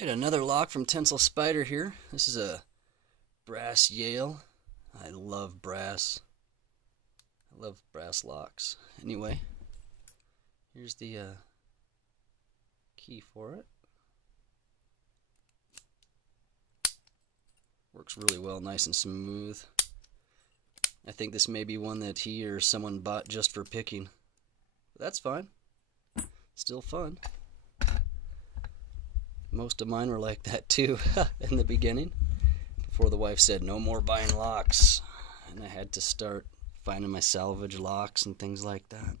Alright, another lock from Tensile Spider here. This is a brass Yale. I love brass. I love brass locks. Anyway, here's the key for it. Works really well, nice and smooth. I think this may be one that he or someone bought just for picking. But that's fine. Still fun. Most of mine were like that too in the beginning, before the wife said no more buying locks, and I had to start finding my salvage locks and things like that.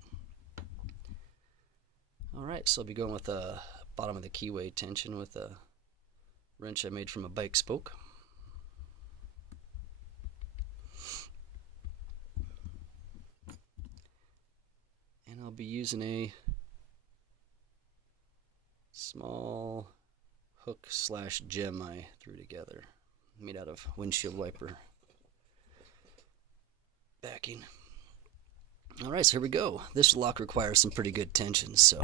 Alright, so I'll be going with the bottom of the keyway tension with a wrench I made from a bike spoke. And I'll be using a small hook / gem I threw together, made out of windshield wiper backing. Alright, so here we go. This lock requires some pretty good tension, so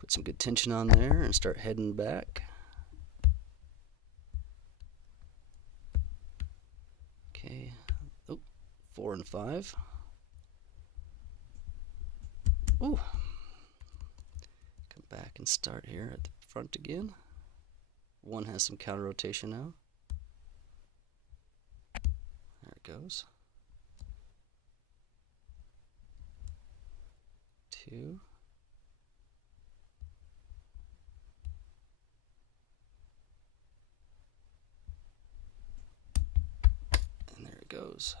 put some good tension on there and start heading back. Okay, oh, 4 and 5. Ooh. Come back and start here at the front again. One has some counter rotation now. There it goes. 2. And there it goes.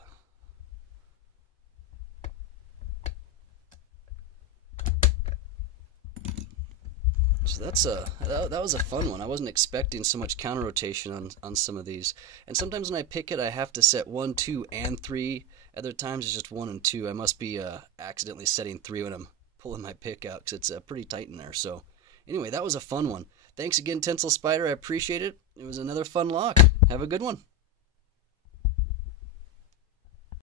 So that's that was a fun one. I wasn't expecting so much counter rotation on some of these. And sometimes when I pick it, I have to set 1, 2, and 3. Other times it's just 1 and 2. I must be accidentally setting 3 when I'm pulling my pick out, because it's pretty tight in there. So anyway, that was a fun one. Thanks again, Tensile Spider. I appreciate it. It was another fun lock. Have a good one.